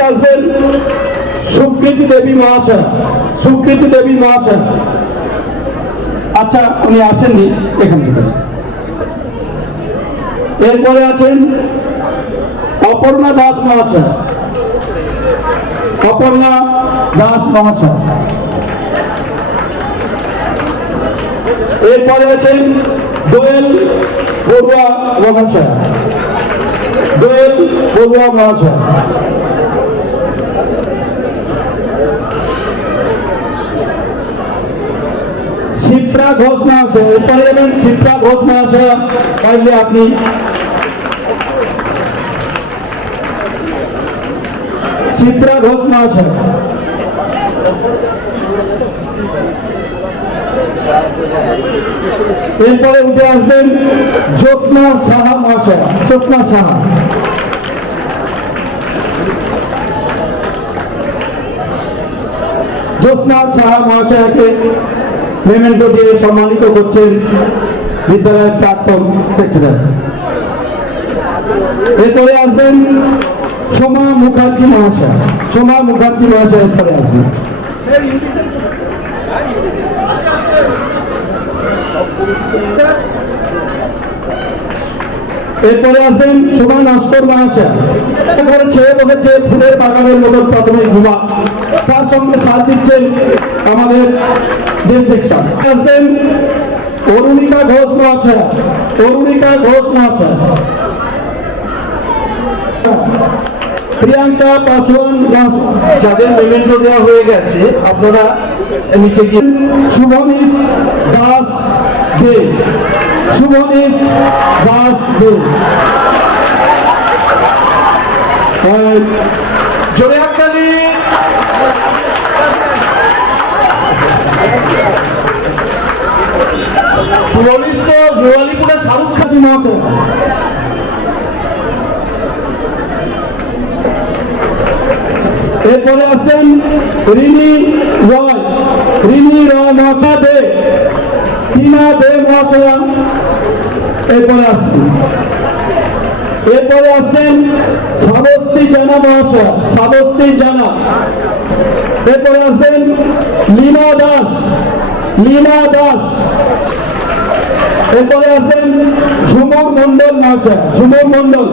Next আসবেন, সুকৃতি দেবী মহাশয়, সুকৃতি দেবী মহাশয়। আচ্ছা উনি আসেননি এখান থেকে। এরপরে আছেন অপর্ণা দাস মহাশয়। অপর্ণা দাস মহাশয়। এরপরে আছেন দোয়েল বড়ুয়া মহাশয়। দোয়েল বড়ুয়া মহাশয়। শিপ্রা ঘোষ মহাশয় এরপরে যাবেন শিপ্রা ঘোষ মহাশয় কাইন্ডলি আপনি শিপ্রা ঘোষ মহাশয় এরপরে উঠে আসবেন জ্যোৎস্না সাহা মহাশয় জ্যোৎস্না সাহা জ্যোৎস্না সাহা মহাশয়কে পেমেন্ট দিয়ে সম্মানিত করছেন বিদ্যালয়ের প্রাক্তন সেক্রেটারি এরপরে আসবেন সোমা মুখার্জি মহাশয়। সোমা মুখার্জি মহাশয় এরপরে আসবেন। এরপরে আসবেন সোমা নস্কর মহাশয় করে ছেড়ে বসেছে ফুলের বাগানের মতন প্রাথমিক বিভাগ তার সঙ্গে সাথ দিচ্ছেন আমাদের ডে সেকশন আসবেন অরুণিকা ঘোষ মহাশয় অরুণিকা ঘোষ মহাশয় প্রিয়াঙ্কা পাসওয়ান যাদের মেমেন্টো দেওয়া হয়ে গেছে আপনারা নিচে গিয়ে শুভনীশ দাস দে। শুভনীশ দাস জোরে হাততালি পুলিশ তো গোয়ালিপুরে শাহরুখ খান মহাশয় এরপরে আসছেন রিনি রয়। রিনি রয় মহাশয় দে। টিনা দে মহাশয়া। এরপরে আসছেন এরপরে আসছেন সাবস্তি জানা মহাশয়, সাবস্তি জানা। এরপরে আসবেন লীনা দাস লীনা দাস। এরপরে আসবেন ঝুমুর মন্ডল মহাশয়, ঝুমুর মন্ডল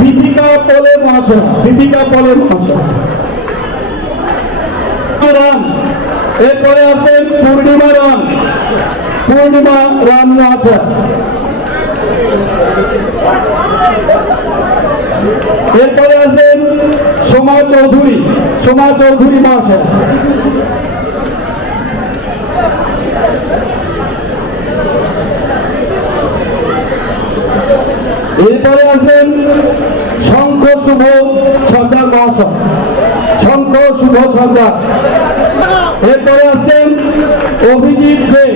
বিধিকা পলের মহাশয় বিধিকা পলের মহাশয়। এরপরে আসবেন পূর্ণিমা পূর্ণিমা রাম মহাশয় এরপরে আসবেন সোমা চৌধুরী সোমা চৌধুরী মহাশয় এরপরে আসবেন শঙ্খ শুভ সর্দার মহাশয় শঙ্খ শুভ সর্দার। এরপরে আসছেন অভিজিৎ দে।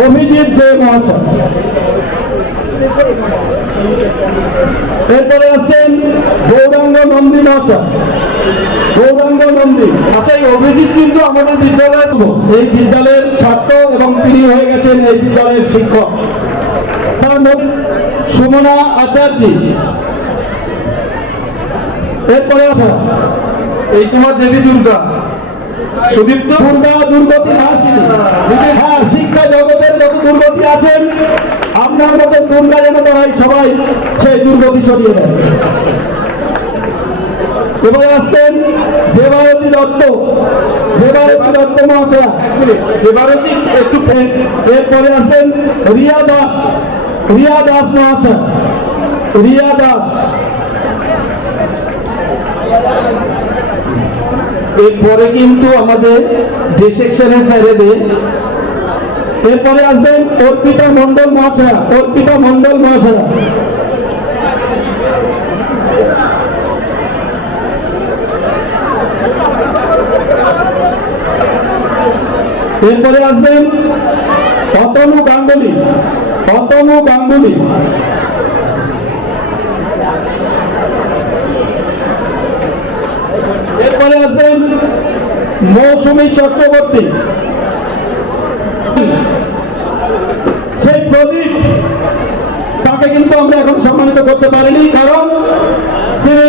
অভিজিৎ দে মহাশয় এরপরে আসছেন গৌরাঙ্গ নন্দী মহাশয় গৌরাঙ্গ নন্দী। আচ্ছা এই অভিজিৎ কিন্তু আমাদের বিদ্যালয়ের এই বিদ্যালয়ের ছাত্র এবং তিনি হয়ে গেছেন এই বিদ্যালয়ের শিক্ষক। সুমনা আচার্য। এরপরে আছে এই তোমার দেবী দুর্গা। সুদীপ্ত। দুর্গা দুর্গতি হাসিনী হ্যাঁ শিক্ষা জগতের যত দুর্গতি আছেন আপনার মতো দুর্গা যেন সবাই সেই দুর্গতি সরিয়ে দেয়। এবারে আসছেন দেবায়তী দত্ত। দেবায়তী দত্ত মহাশয়া। দেবারতী একটু এর- এরপরে আসেন রিয়া দাস। রিয়া দাস মহাশয়। রিয়া দাস। এরপরে কিন্তু আমাদের ডে সেকশনে স্যারেদের এরপরে আসবেন অর্পিতা মন্ডল মহাশয়া, অর্পিতা মন্ডল মহাশয়া। এরপরে আসবেন অতনু গাঙ্গুলি অতনু গাঙ্গুলি এরপরে আসবেন মৌসুমী চক্রবর্তী। সেই প্রদীপ তাকে কিন্তু আমরা এখন সম্মানিত করতে পারিনি কারণ তিনি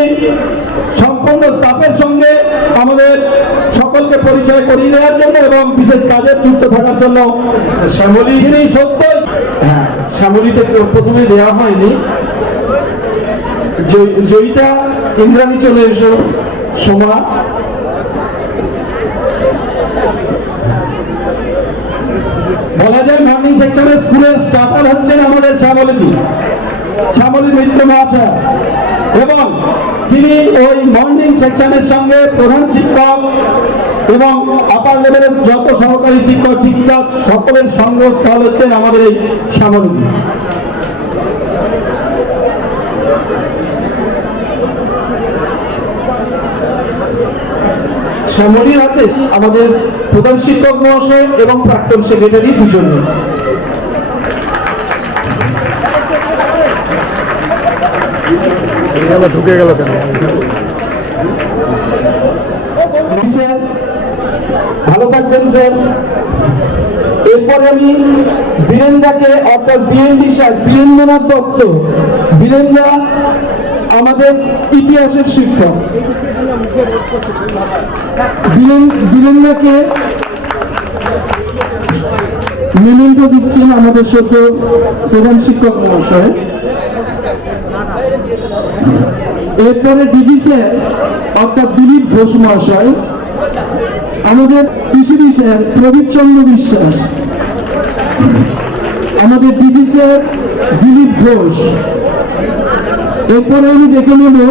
সম্পূর্ণ স্টাফের সঙ্গে আমাদের সকলকে পরিচয় করিয়ে দেওয়ার জন্য এবং বিশেষ কাজে যুক্ত থাকার জন্য শ্যামলী তিনি সত্য হ্যাঁ শ্যামলীতে প্রথমে দেওয়া হয়নি। জয়- জয়িতা ইন্দ্রাণী চলে এসো সোমা বলা যায় মর্নিং সেকশনের স্কুলের স্টাফার হচ্ছেন আমাদের শ্যামলীদি শ্যামলী মিত্র মহাশয়। এবং তিনি ওই মর্নিং সেকশনের সঙ্গে প্রধান শিক্ষক এবং আপার লেভেলের যত সহকারী শিক্ষক, শিক্ষিকা, সকলের সঙ্গস্থল হচ্ছেন আমাদের এই শ্যামলীদি শ্যামলীর হাতে আমাদের প্রধান শিক্ষক মহাশয় এবং প্রাক্তন সেক্রেটারি দুজনে ঢুকে গেল কেন ভালো থাকবেন, স্যার। এরপরে আমি অর্থাৎ স্যার, বীরেন্দ্রনাথ দত্ত। বীরেন্দ্রা আমাদের ইতিহাসের শিক্ষক। বীরেন- বীরেন্দ্রাকে মেমেন্টো দিচ্ছেন আমাদের সাথে প্রধান শিক্ষক মহাশয়। এরপরে ডিজি অর্থাৎ দিলীপ ঘোষ মহাশয়, আমাদের পিসিডি স্যার প্রদীপ চন্দ্র বিশ্বাস, আমাদের ডিজি স্যার দিলীপ ঘোষ। এরপরে আমি দেখে নেব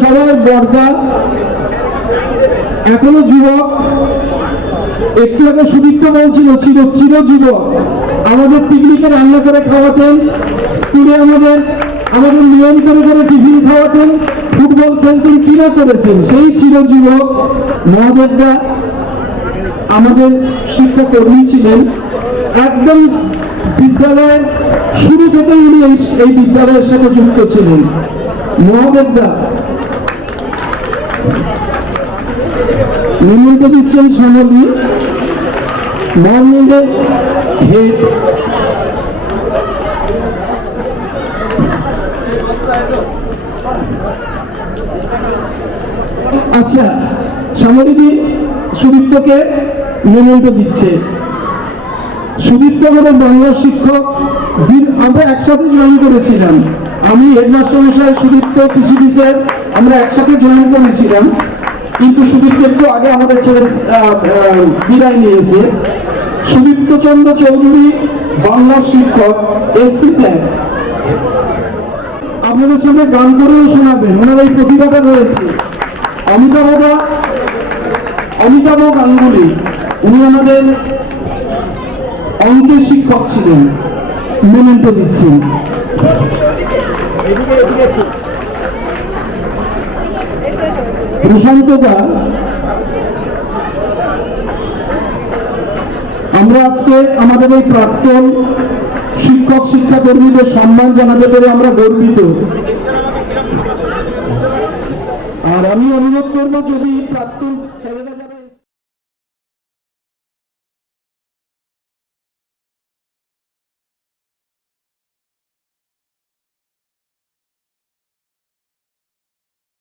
সবাই বর্দা এখনও যুবক একটু আগে সুদীপ্ত বলছিল চির চির আমাদের পিকনিকে রান্না করে খাওয়াতেন, স্কুলে আমাদের আমাদের নিয়ম করে করে টিফিন খাওয়াতেন, ফুটবল খেলতেন, কি করেছেন? সেই চির যুবক মহাদেবরা আমাদের শিক্ষাকর্মী ছিলেন। একদম বিদ্যালয়ের শুরু থেকে উনি এই- বিদ্যালয়ের সাথে যুক্ত ছিলেন। মহাদেবরা নির্মিত দিচ্ছেন শ্যামলী আচ্ছা শ্যামলীদি সুদীপ্তকে নির্মিত দিচ্ছে। সুদীপ্ত আমাদের বাংলার শিক্ষক। দীর- আমরা একসাথে জয়েন করেছিলাম। আমি হেডমাস্টার মশাই সুদীপ্ত পিসিডি স্যার আমরা একসাথে জয়েন করেছিলাম। কিন্তু সুদীপ্ত একটু আগে আমাদের ছেলে বিদায় নিয়েছে। সুদীপ্ত চন্দ্র চৌধুরী বাংলার শিক্ষক এসসি স্যার। আপনাদের সামনে গান করেও শোনাবেন, ওনার এই প্রতিভাটা রয়েছে। অমিতাভদা অমিতাভ গাঙ্গুলি, উনি আমাদের অঙ্কের শিক্ষক ছিলেন। মেমেন্টো দিচ্ছেন। প্রশান্ত দা আমরা আজকে আমাদের এই প্রাক্তন শিক্ষক, শিক্ষাকর্মীদের সম্মান জানাতে পেরে আমরা গর্বিত। আর আমি অনুরোধ করব, যদি প্রাক্তন